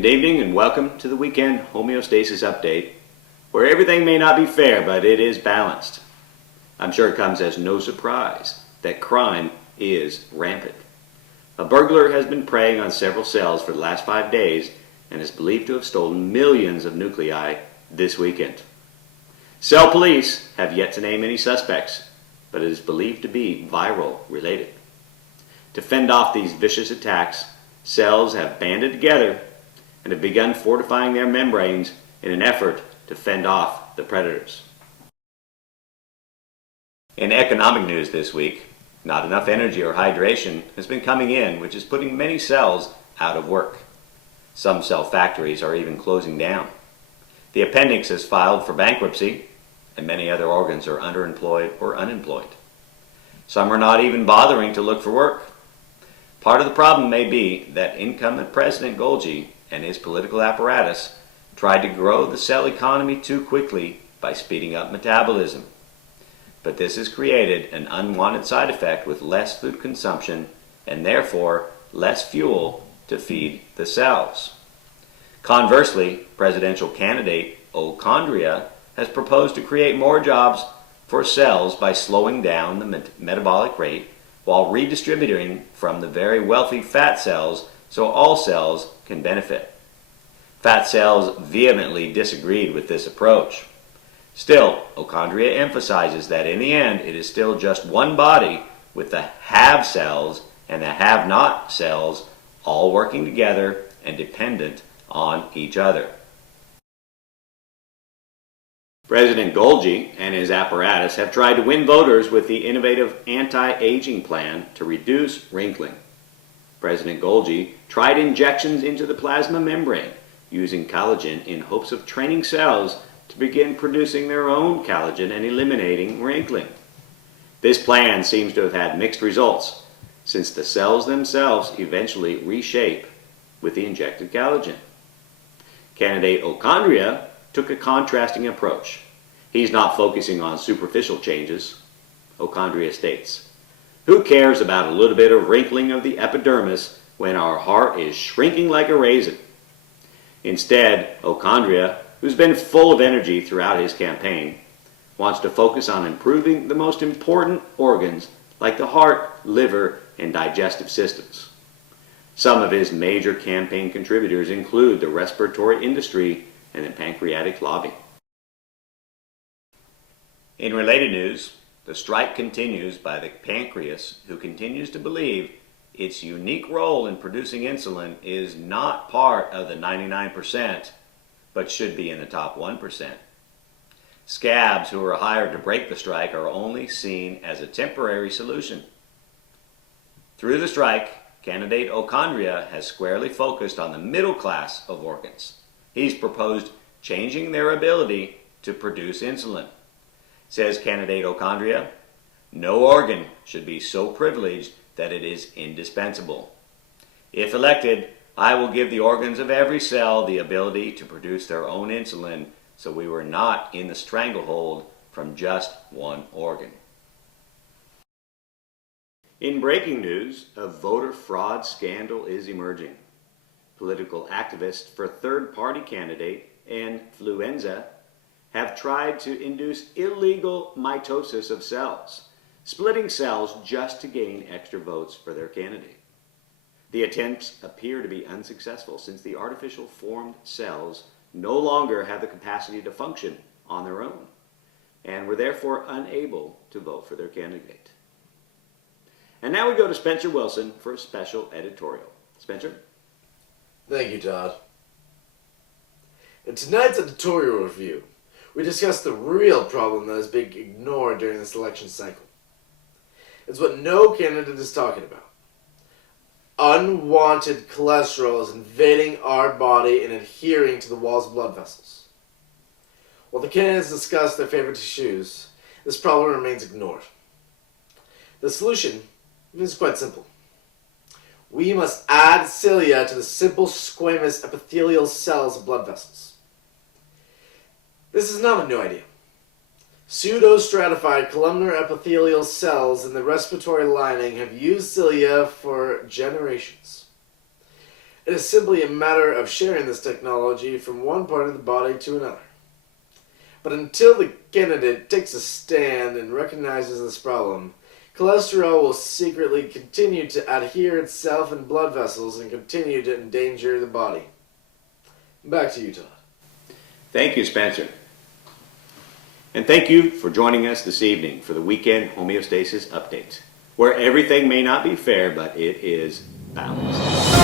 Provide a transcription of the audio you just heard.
Good evening and welcome to the weekend homeostasis update, where everything may not be fair, but it is balanced. I'm sure it comes as no surprise that crime is rampant. A burglar has been preying on several cells for the last 5 days and is believed to have stolen millions of nuclei this weekend. Cell police have yet to name any suspects, but it is believed to be viral related. To fend off these vicious attacks, cells have banded together and have begun fortifying their membranes in an effort to fend off the predators. In economic news this week, not enough energy or hydration has been coming in, which is putting many cells out of work. Some cell factories are even closing down. The appendix has filed for bankruptcy, and many other organs are underemployed or unemployed. Some are not even bothering to look for work. Part of the problem may be that incumbent President Golgi and his political apparatus tried to grow the cell economy too quickly by speeding up metabolism. But this has created an unwanted side effect with less food consumption and therefore less fuel to feed the cells. Conversely, presidential candidate Ochondria has proposed to create more jobs for cells by slowing down the metabolic rate while redistributing from the very wealthy fat cells so all cells can benefit. Fat cells vehemently disagreed with this approach. Still, Ochondria emphasizes that in the end it is still just one body with the have cells and the have not cells all working together and dependent on each other. President Golgi and his apparatus have tried to win voters with the innovative anti-aging plan to reduce wrinkling. President Golgi tried injections into the plasma membrane using collagen in hopes of training cells to begin producing their own collagen and eliminating wrinkling. This plan seems to have had mixed results, since the cells themselves eventually reshape with the injected collagen. Candidate Ochondria took a contrasting approach. He's not focusing on superficial changes. Ochondria states, "Who cares about a little bit of wrinkling of the epidermis when our heart is shrinking like a raisin?" Instead, Ochondria, who's been full of energy throughout his campaign, wants to focus on improving the most important organs like the heart, liver, and digestive systems. Some of his major campaign contributors include the respiratory industry and the pancreatic lobby. In related news, the strike continues by the pancreas, who continues to believe its unique role in producing insulin is not part of the 99%, but should be in the top 1%. Scabs who are hired to break the strike are only seen as a temporary solution. Through the strike, candidate Ochondria has squarely focused on the middle class of organs. He's proposed changing their ability to produce insulin. Says candidate Ochondria, "No organ should be so privileged that it is indispensable. If elected, I will give the organs of every cell the ability to produce their own insulin, so we were not in the stranglehold from just one organ." In breaking news, a voter fraud scandal is emerging. Political activists for third-party candidate Influenza have tried to induce illegal mitosis of cells, splitting cells just to gain extra votes for their candidate. The attempts appear to be unsuccessful since the artificial formed cells no longer have the capacity to function on their own and were therefore unable to vote for their candidate. And now we go to Spencer Wilson for a special editorial. Spencer? Thank you, Todd. In tonight's editorial review, we discuss the real problem that is being ignored during this election cycle. It's what no candidate is talking about. Unwanted cholesterol is invading our body and adhering to the walls of blood vessels. While the candidates discuss their favorite tissues, this problem remains ignored. The solution is quite simple. We must add cilia to the simple squamous epithelial cells of blood vessels. This is not a new idea. Pseudostratified columnar epithelial cells in the respiratory lining have used cilia for generations. It is simply a matter of sharing this technology from one part of the body to another. But until the candidate takes a stand and recognizes this problem, cholesterol will secretly continue to adhere itself in blood vessels and continue to endanger the body. Back to you, Todd. Thank you, Spencer. And thank you for joining us this evening for the weekend homeostasis update, where everything may not be fair, but it is balanced.